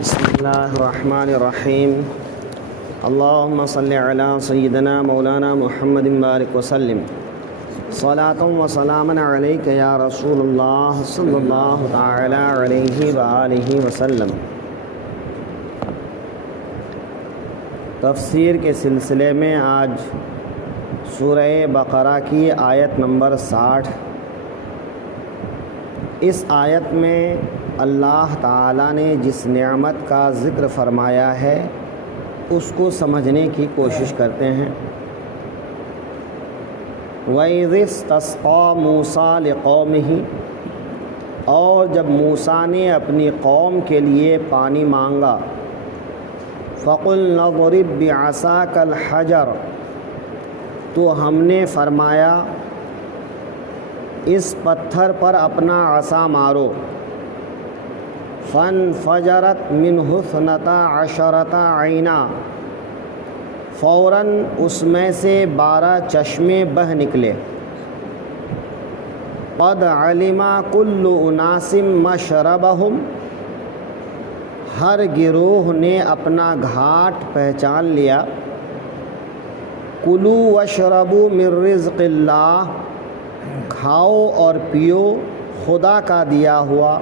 بسم اللہ الرحمن الرحیم اللہم صلی علی سیدنا مولانا محمد بارک وسلم صلاۃ و سلاما علیک یا رسول اللہ صلی اللہ تعالی علیہ وآلہ وسلم۔ تفسیر کے سلسلے میں آج سورہ بقرہ کی آیت نمبر 60۔ اس آیت میں اللہ تعالیٰ نے جس نعمت کا ذکر فرمایا ہے اس کو سمجھنے کی کوشش کرتے ہیں۔ وَإِذِ اسْتَسْقَىٰ مُوسَىٰ لِقَوْمِهِ، اور جب موسیٰ نے اپنی قوم کے لیے پانی مانگا، فَقُلْنَا اضْرِب بِّعَصَاكَ الْحَجَرَ، تو ہم نے فرمایا اس پتھر پر اپنا عصا مارو۔ فَانْفَجَرَتْ مِنْهُ اثْنَتَا عَشَرَةَ عَيْنًا، فوراً اس میں سے 12 چشمے بہہ نکلے۔ قَدْ عَلِمَ كُلُّ أُنَاسٍ مَّشْرَبَهُمْ، ہر گروہ نے اپنا گھاٹ پہچان لیا۔ کُلُوا وَاشْرَبُوا مِن رِّزْقِ اللّہ، کھاؤ اور پیو خدا کا دیا ہوا۔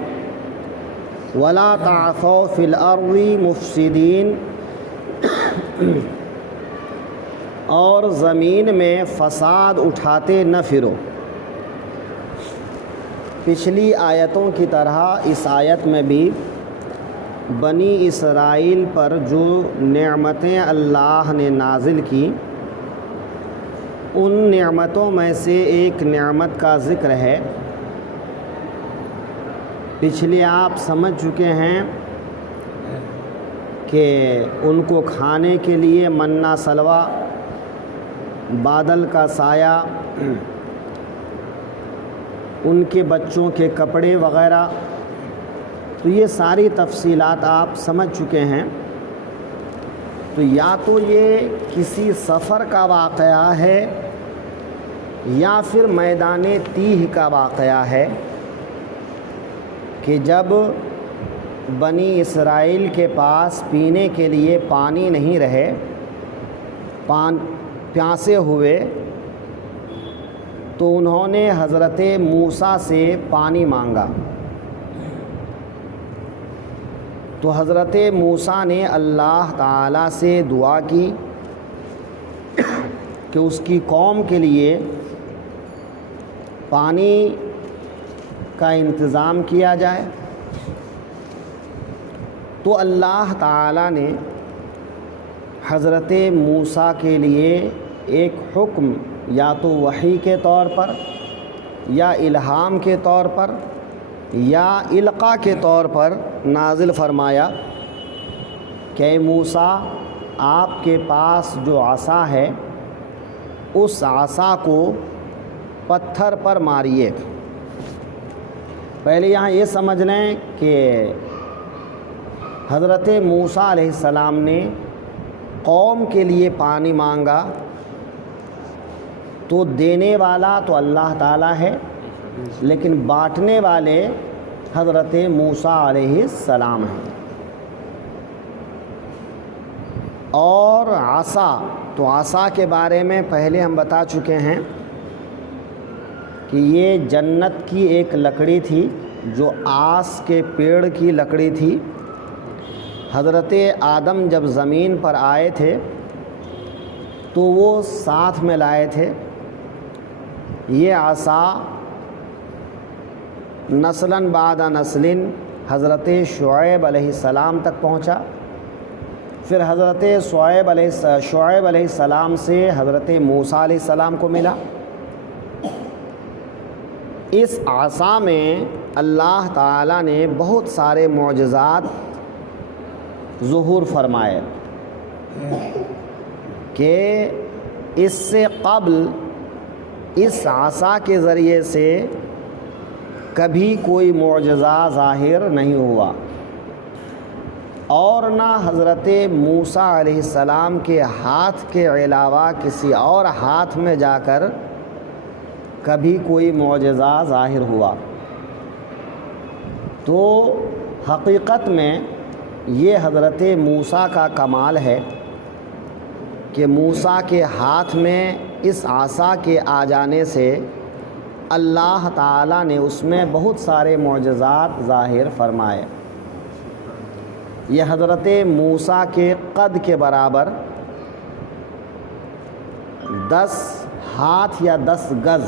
وَلَا تَعْثَوْا فِي الْأَرْضِ مُفْسِدِينَ، اور زمین میں فساد اٹھاتے نہ پھرو۔ پچھلی آیتوں کی طرح اس آیت میں بھی بنی اسرائیل پر جو نعمتیں اللہ نے نازل کی، ان نعمتوں میں سے ایک نعمت کا ذکر ہے۔ پچھلے آپ سمجھ چکے ہیں کہ ان کو کھانے کے لیے منّا سلوہ، بادل کا سایہ، ان کے بچوں کے کپڑے وغیرہ، تو یہ ساری تفصیلات آپ سمجھ چکے ہیں۔ تو یا تو یہ کسی سفر کا واقعہ ہے یا پھر میدان تیہ کا واقعہ ہے کہ جب بنی اسرائیل کے پاس پینے کے لیے پانی نہیں رہے، پیاسے ہوئے، تو انہوں نے حضرت موسیٰ سے پانی مانگا۔ تو حضرت موسیٰ نے اللہ تعالیٰ سے دعا کی کہ اس کی قوم کے لیے پانی کا انتظام کیا جائے۔ تو اللہ تعالیٰ نے حضرت موسیٰ کے لیے ایک حکم یا تو وحی کے طور پر یا الہام کے طور پر یا القاء کے طور پر نازل فرمایا کہ اے موسیٰ، آپ کے پاس جو عصا ہے اس عصا کو پتھر پر ماریے۔ پہلے یہاں یہ سمجھ لیں کہ حضرت موسیٰ علیہ السلام نے قوم کے لیے پانی مانگا، تو دینے والا تو اللہ تعالیٰ ہے، لیکن بانٹنے والے حضرت موسیٰ علیہ السلام ہیں۔ اور عصا، تو عصا کے بارے میں پہلے ہم بتا چکے ہیں کہ یہ جنت کی ایک لکڑی تھی جو آس کے پیڑ کی لکڑی تھی۔ حضرت آدم جب زمین پر آئے تھے تو وہ ساتھ میں لائے تھے۔ یہ عصا نسلاً بعد نسل حضرت شعیب علیہ السلام تک پہنچا، پھر حضرت شعیب علیہ السلام سے حضرت موسیٰ علیہ السلام کو ملا۔ اس عصا میں اللہ تعالیٰ نے بہت سارے معجزات ظہور فرمائے کہ اس سے قبل اس عصا کے ذریعے سے کبھی کوئی معجزہ ظاہر نہیں ہوا، اور نہ حضرت موسیٰ علیہ السلام کے ہاتھ کے علاوہ کسی اور ہاتھ میں جا کر کبھی کوئی معجزہ ظاہر ہوا۔ تو حقیقت میں یہ حضرت موسیٰ کا کمال ہے کہ موسیٰ کے ہاتھ میں اس عصا کے آ جانے سے اللہ تعالیٰ نے اس میں بہت سارے معجزات ظاہر فرمائے۔ یہ حضرت موسیٰ کے قد کے برابر 10 ہاتھ یا 10 گز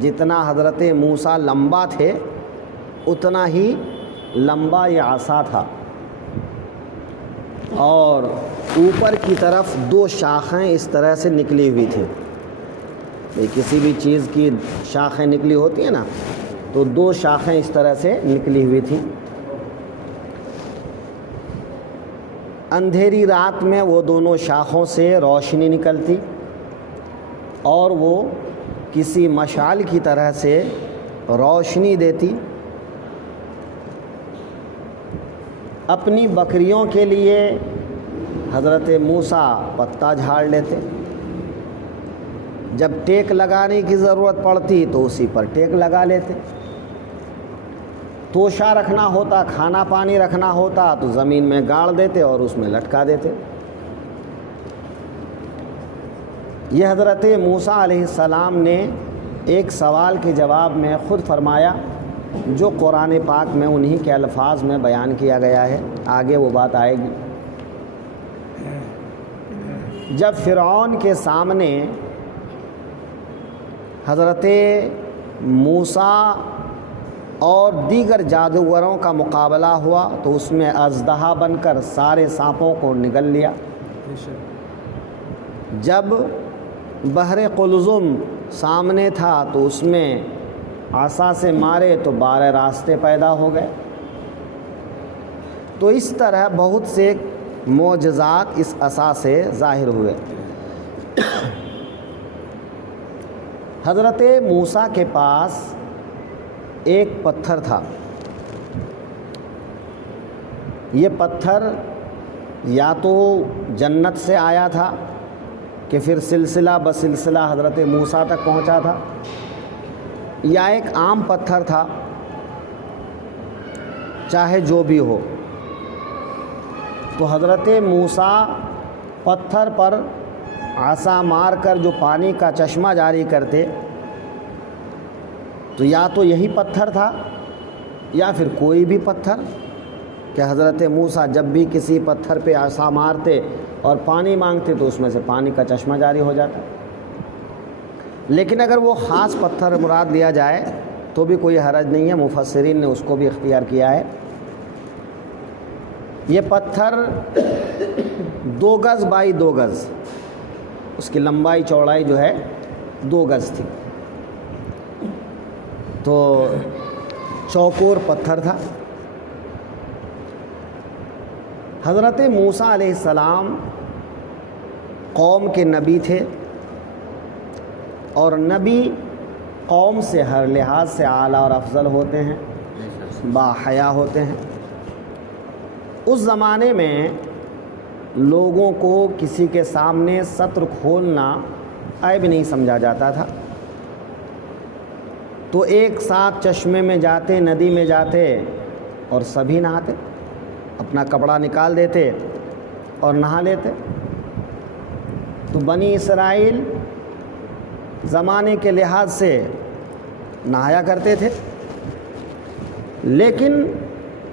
جتنا حضرت موسیٰ لمبا تھے اتنا ہی لمبا یہ عصا تھا، اور اوپر کی طرف 2 شاخیں اس طرح سے نکلی ہوئی تھی۔ کسی بھی چیز کی شاخیں نکلی ہوتی ہیں نا، تو 2 شاخیں اس طرح سے نکلی ہوئی تھیں۔ اندھیری رات میں وہ دونوں شاخوں سے روشنی نکلتی اور وہ کسی مشعل کی طرح سے روشنی دیتی۔ اپنی بکریوں کے لیے حضرت موسیٰ پتا جھاڑ لیتے، جب ٹیک لگانے کی ضرورت پڑتی تو اسی پر ٹیک لگا لیتے، توشہ رکھنا ہوتا، کھانا پانی رکھنا ہوتا تو زمین میں گاڑ دیتے اور اس میں لٹکا دیتے۔ یہ حضرت موسیٰ علیہ السلام نے ایک سوال کے جواب میں خود فرمایا جو قرآن پاک میں انہی کے الفاظ میں بیان کیا گیا ہے، آگے وہ بات آئے گی۔ جب فرعون کے سامنے حضرت موسیٰ اور دیگر جادوگروں کا مقابلہ ہوا تو اس میں اژدہا بن کر سارے سانپوں کو نگل لیا۔ جب بحر قلزم سامنے تھا تو اس میں عصا سے مارے تو 12 راستے پیدا ہو گئے۔ تو اس طرح بہت سے معجزات اس عصا سے ظاہر ہوئے۔ حضرت موسیٰ کے پاس ایک پتھر تھا، یہ پتھر یا تو جنت سے آیا تھا کہ پھر سلسلہ بسلسلہ حضرت موسیٰ تک پہنچا تھا، یا ایک عام پتھر تھا، چاہے جو بھی ہو۔ تو حضرت موسیٰ پتھر پر عصا مار کر جو پانی کا چشمہ جاری کرتے تو یا تو یہی پتھر تھا یا پھر کوئی بھی پتھر، کہ حضرت موسیٰ جب بھی کسی پتھر پہ عصا مارتے اور پانی مانگتے تو اس میں سے پانی کا چشمہ جاری ہو جاتا۔ لیکن اگر وہ خاص پتھر مراد لیا جائے تو بھی کوئی حرج نہیں ہے، مفسرین نے اس کو بھی اختیار کیا ہے۔ یہ پتھر 2 گز بائی 2 گز، اس کی لمبائی چوڑائی جو ہے 2 گز تھی، تو چوکور پتھر تھا۔ حضرت موسیٰ علیہ السلام قوم کے نبی تھے، اور نبی قوم سے ہر لحاظ سے اعلیٰ اور افضل ہوتے ہیں، باحیا ہوتے ہیں۔ اس زمانے میں لوگوں کو کسی کے سامنے ستر کھولنا عیب نہیں سمجھا جاتا تھا، تو ایک ساتھ چشمے میں جاتے، ندی میں جاتے اور سبھی نہاتے، اپنا کپڑا نکال دیتے اور نہا لیتے۔ تو بنی اسرائیل زمانے کے لحاظ سے نہایا کرتے تھے، لیکن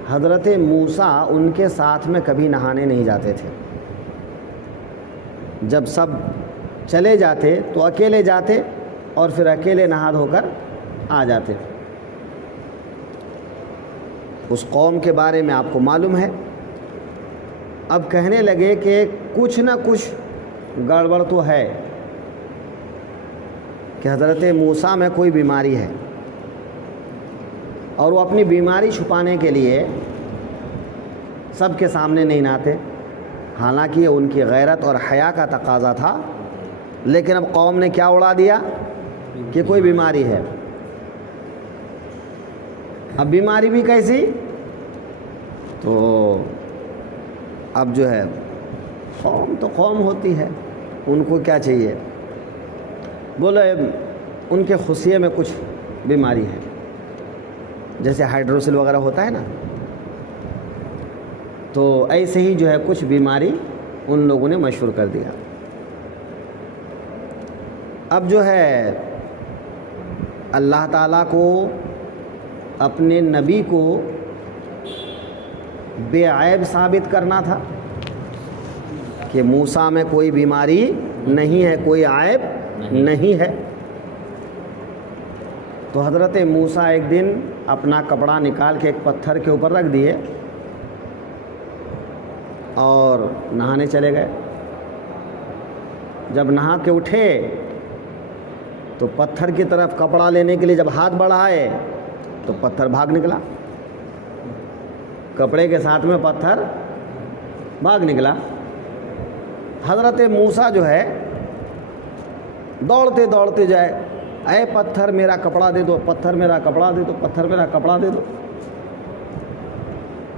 حضرت موسیٰ ان کے ساتھ میں کبھی نہانے نہیں جاتے تھے۔ جب سب چلے جاتے تو اکیلے جاتے اور پھر اکیلے نہا دھو کر آ جاتے۔ اس قوم کے بارے میں آپ کو معلوم ہے۔ اب کہنے لگے کہ کچھ نہ کچھ گڑبڑ تو ہے، کہ حضرت موسیٰ میں کوئی بیماری ہے، اور وہ اپنی بیماری چھپانے کے لیے سب کے سامنے نہیں نہاتے، حالانکہ یہ ان کی غیرت اور حیا کا تقاضا تھا، لیکن اب قوم نے کیا اڑا دیا کہ کوئی بیماری ہے۔ اب بیماری بھی کیسی؟ تو اب جو ہے قوم تو قوم ہوتی ہے، ان کو کیا چاہیے، بولے ان کے خصیے میں کچھ بیماری ہے، جیسے ہائیڈروسل وغیرہ ہوتا ہے نا، تو ایسے ہی جو ہے کچھ بیماری ان لوگوں نے مشہور کر دیا۔ اب جو ہے اللہ تعالیٰ کو اپنے نبی کو بے عیب ثابت کرنا تھا کہ موسیٰ میں کوئی بیماری نہیں ہے، کوئی عیب نہیں ہے۔ تو حضرت موسیٰ ایک دن اپنا کپڑا نکال کے ایک پتھر کے اوپر رکھ دیے اور نہانے چلے گئے۔ جب نہا کے اٹھے تو پتھر کی طرف کپڑا لینے کے لیے جب ہاتھ بڑھائے تو پتھر بھاگ نکلا، کپڑے کے ساتھ میں پتھر بھاگ نکلا۔ حضرت موسیٰ جو ہے دوڑتے دوڑتے جائے، اے پتھر میرا کپڑا دے دو، پتھر میرا کپڑا دے دو، پتھر میرا کپڑا دے دو۔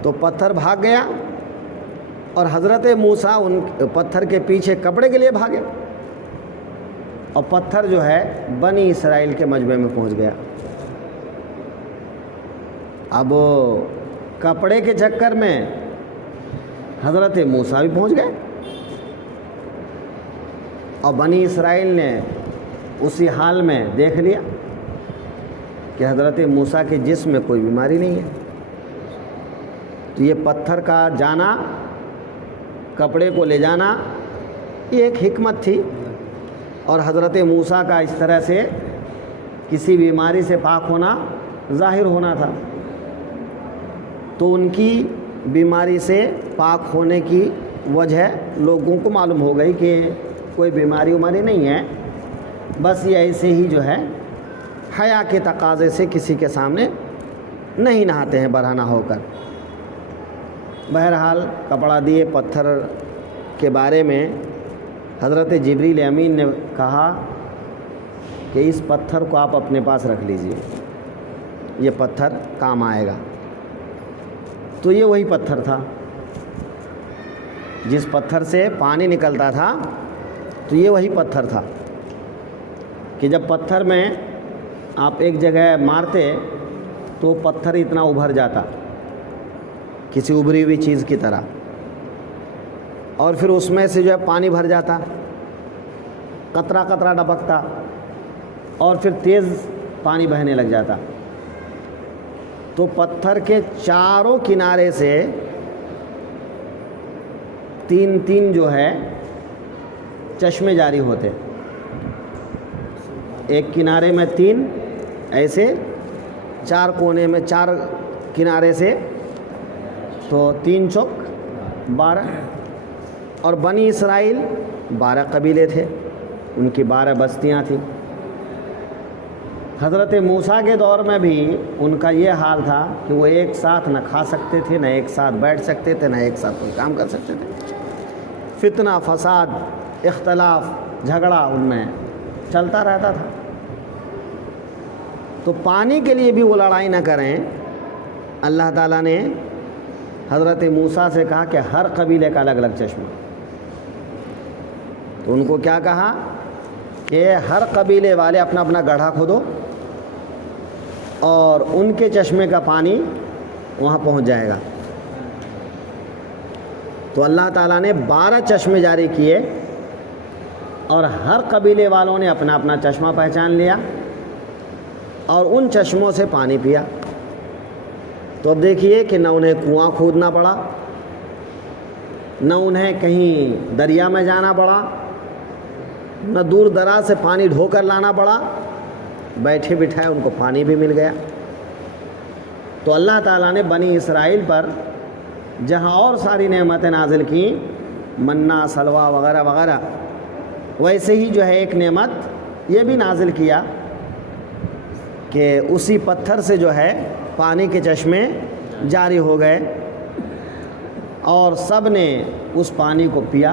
تو پتھر بھاگ گیا اور حضرت موسیٰ ان پتھر کے پیچھے کپڑے کے لیے بھاگے اور پتھر جو ہے بنی اسرائیل کے مجمع میں پہنچ گیا۔ اب کپڑے کے چکر میں حضرت موسیٰ بھی پہنچ گئے اور بنی اسرائیل نے اسی حال میں دیکھ لیا کہ حضرت موسیٰ کے جسم میں کوئی بیماری نہیں ہے۔ تو یہ پتھر کا جانا، کپڑے کو لے جانا، یہ ایک حکمت تھی، اور حضرت موسیٰ کا اس طرح سے کسی بیماری سے پاک ہونا ظاہر ہونا تھا۔ تو ان کی بیماری سے پاک ہونے کی وجہ لوگوں کو معلوم ہو گئی کہ کوئی بیماری نہیں ہے، بس یہ ایسے ہی جو ہے حیا کے تقاضے سے کسی کے سامنے نہیں نہاتے ہیں برہنہ ہو کر۔ بہرحال کپڑا دیے۔ پتھر کے بارے میں حضرت جبریل امین نے کہا کہ اس پتھر کو آپ اپنے پاس رکھ لیجئے، یہ پتھر کام آئے گا۔ تو یہ وہی پتھر تھا جس پتھر سے پانی نکلتا تھا، تو یہ وہی پتھر تھا کہ جب پتھر میں آپ ایک جگہ مارتے تو پتھر اتنا ابھر جاتا کسی ابری ہوئی چیز کی طرح، اور پھر اس میں سے جو ہے پانی بھر جاتا، قطرہ قطرہ ڈبکتا، اور پھر تیز پانی بہنے لگ جاتا۔ تو پتھر کے چاروں کنارے سے تین تین جو ہے چشمے جاری ہوتے، ایک کنارے میں 3، ایسے 4 کونے میں 4 کنارے سے، تو 3 چوک 12، اور بنی اسرائیل 12 قبیلے تھے، ان کی 12 بستیاں تھیں۔ حضرت موسیٰ کے دور میں بھی ان کا یہ حال تھا کہ وہ ایک ساتھ نہ کھا سکتے تھے، نہ ایک ساتھ بیٹھ سکتے تھے، نہ ایک ساتھ کوئی کام کر سکتے تھے۔ فتنہ، فساد، اختلاف، جھگڑا ان میں چلتا رہتا تھا۔ تو پانی کے لیے بھی وہ لڑائی نہ کریں، اللہ تعالیٰ نے حضرت موسیٰ سے کہا کہ ہر قبیلے کا الگ الگ چشمہ۔ تو ان کو کیا کہا کہ ہر قبیلے والے اپنا اپنا گڑھا کھودو اور ان کے چشمے کا پانی وہاں پہنچ جائے گا۔ تو اللہ تعالیٰ نے 12 چشمے جاری کیے اور ہر قبیلے والوں نے اپنا اپنا چشمہ پہچان لیا اور ان چشموں سے پانی پیا۔ تو اب دیکھیے کہ نہ انہیں کنواں کھودنا پڑا، نہ انہیں کہیں دریا میں جانا پڑا، نہ دور دراز سے پانی ڈھو کر لانا پڑا، بیٹھے بٹھائے ان کو پانی بھی مل گیا۔ تو اللہ تعالیٰ نے بنی اسرائیل پر جہاں اور ساری نعمتیں نازل کیں، منا، سلوہ وغیرہ وغیرہ، ویسے ہی جو ہے ایک نعمت یہ بھی نازل کیا کہ اسی پتھر سے جو ہے پانی کے چشمے جاری ہو گئے اور سب نے اس پانی کو پیا۔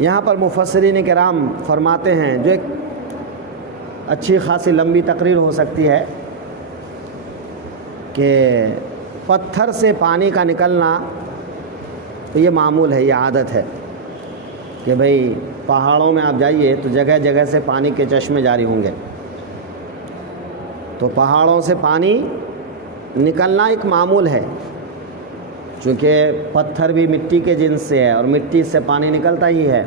یہاں پر مفسرین کرام فرماتے ہیں، جو ایک اچھی خاصی لمبی تقریر ہو سکتی ہے، کہ پتھر سے پانی کا نکلنا تو یہ معمول ہے، یہ عادت ہے کہ بھئی پہاڑوں میں آپ جائیے تو جگہ جگہ سے پانی کے چشمے جاری ہوں گے، تو پہاڑوں سے پانی نکلنا ایک معمول ہے۔ چونکہ پتھر بھی مٹی کے جنس سے ہے اور مٹی سے پانی نکلتا ہی ہے۔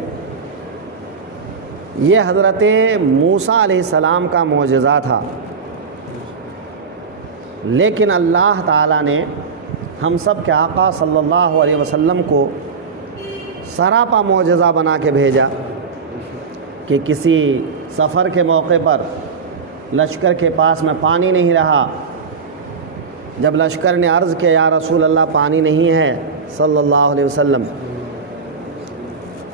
یہ حضرت موسیٰ علیہ السلام کا معجزہ تھا، لیکن اللہ تعالیٰ نے ہم سب کے آقا صلی اللہ علیہ وسلم کو سراپا معجزہ بنا کے بھیجا کہ کسی سفر کے موقع پر لشکر کے پاس میں پانی نہیں رہا، جب لشکر نے عرض کیا یا رسول اللہ پانی نہیں ہے صلی اللہ علیہ وسلم،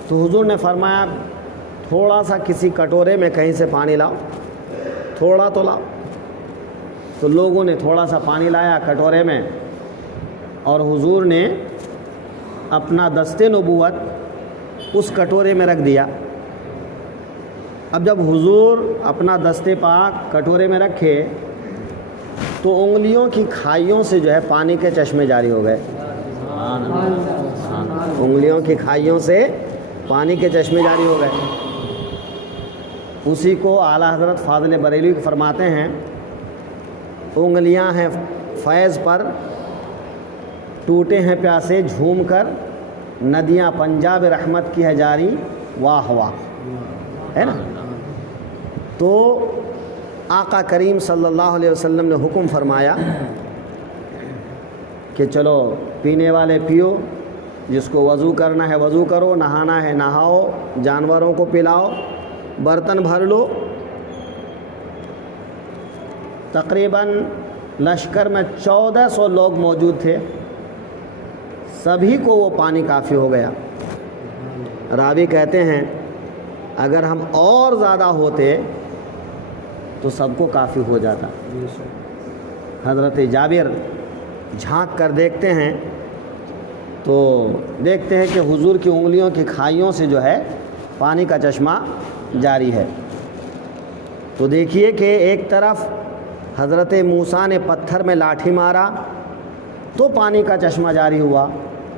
تو حضور نے فرمایا تھوڑا سا کسی کٹورے میں کہیں سے پانی لاؤ، تھوڑا تو لاؤ۔ تو لوگوں نے تھوڑا سا پانی لایا کٹورے میں، اور حضور نے اپنا دست نبوت اس کٹورے میں رکھ دیا۔ اب جب حضور اپنا دست پاک کٹورے میں رکھے تو انگلیوں کی کھائیوں سے جو ہے پانی کے چشمے جاری ہو گئے، انگلیوں کی کھائیوں سے پانی کے چشمے جاری ہو گئے۔ اسی کو اعلیٰ حضرت فاضل بریلوی فرماتے ہیں انگلیاں ہیں فیض پر، ٹوٹے ہیں پیاسے جھوم کر، ندیاں پنجاب رحمت کی ہے جاری، واہ واہ، ہے نا۔ تو آقا کریم صلی اللہ علیہ وسلم نے حکم فرمایا کہ چلو پینے والے پیو، جس کو وضو کرنا ہے وضو کرو، نہانا ہے نہاؤ، جانوروں کو پلاؤ، برتن بھر لو۔ تقریباً لشکر میں 1400 لوگ موجود تھے، سبھی کو وہ پانی کافی ہو گیا۔ راوی کہتے ہیں اگر ہم اور زیادہ ہوتے تو سب کو کافی ہو جاتا۔ حضرت جابر جھانک کر دیکھتے ہیں تو دیکھتے ہیں کہ حضور کی انگلیوں کی کھائیوں سے جو ہے پانی کا چشمہ جاری ہے۔ تو دیکھیے کہ ایک طرف حضرت موسیٰ نے پتھر میں لاٹھی مارا تو پانی کا چشمہ جاری ہوا،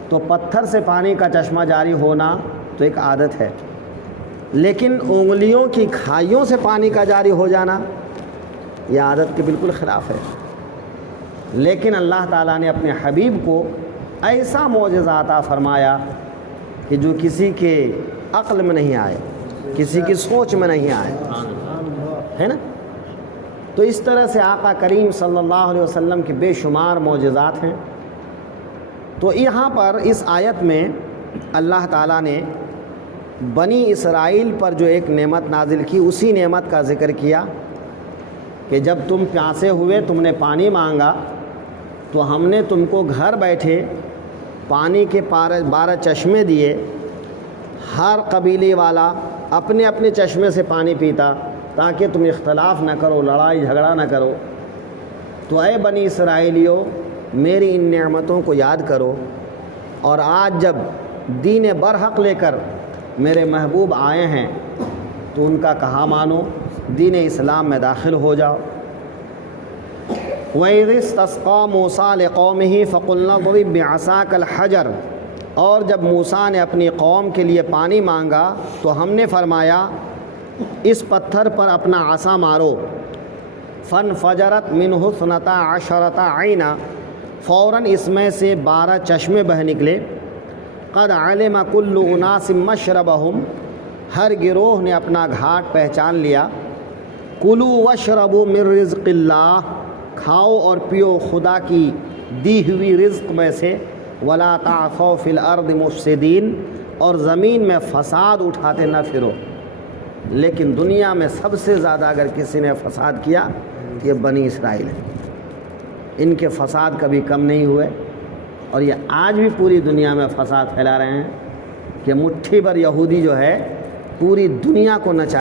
تو پتھر سے پانی کا چشمہ جاری ہونا تو ایک عادت ہے، لیکن انگلیوں کی کھائیوں سے پانی کا جاری ہو جانا یہ عادت کے بالکل خلاف ہے۔ لیکن اللہ تعالیٰ نے اپنے حبیب کو ایسا معجزہ عطا فرمایا کہ جو کسی کے عقل میں نہیں آئے، کسی کی سوچ میں نہیں آئے، ہے نا۔ تو اس طرح سے آقا کریم صلی اللہ علیہ وسلم کے بے شمار معجزات ہیں۔ تو یہاں پر اس آیت میں اللہ تعالیٰ نے بنی اسرائیل پر جو ایک نعمت نازل کی، اسی نعمت کا ذکر کیا کہ جب تم پیاسے ہوئے، تم نے پانی مانگا، تو ہم نے تم کو گھر بیٹھے پانی کے 12 چشمے دیے، ہر قبیلے والا اپنے اپنے چشمے سے پانی پیتا تاکہ تم اختلاف نہ کرو، لڑائی جھگڑا نہ کرو۔ تو اے بنی اسرائیلیو، میری ان نعمتوں کو یاد کرو، اور آج جب دین برحق لے کر میرے محبوب آئے ہیں تو ان کا کہا مانو، دین اسلام میں داخل ہو جاؤ۔ وَإِذِ اسْتَسْقَىٰ مُوسَىٰ لِقَوْمِهِ فَقُلْنَا اضْرِب بِّعَصَاكَ الْحَجَرَ، اور جب موسیٰ نے اپنی قوم کے لیے پانی مانگا تو ہم نے فرمایا اس پتھر پر اپنا عصا مارو۔ فَانْفَجَرَتْ مِنْهُ اثْنَتَا عَشَرَةَ عَيْنًا، فوراً اس میں سے 12 چشمے بہہ نکلے۔ قَدْ عَلِمَ كُلُّ أُنَاسٍ مَّشْرَبَهُمْ، ہر گروہ نے اپنا گھاٹ پہچان لیا۔ کُلُوا وَاشْرَبُوا مِن رِزْقِ اللّٰہ، کھاؤ اور پیو خدا کی دی ہوئی رزق میں سے۔ وَلَا تَعْثَوْا فِي الْأَرْضِ مُفْسِدِينَ، اور زمین میں فساد اٹھاتے نہ پھرو۔ لیکن دنیا میں سب سے زیادہ اگر کسی نے فساد کیا تو یہ بنی اسرائیل ہے، ان کے فساد کبھی کم نہیں ہوئے، اور یہ آج بھی پوری دنیا میں فساد پھیلا رہے ہیں کہ مٹھی بھر یہودی جو ہے پوری دنیا کو نچا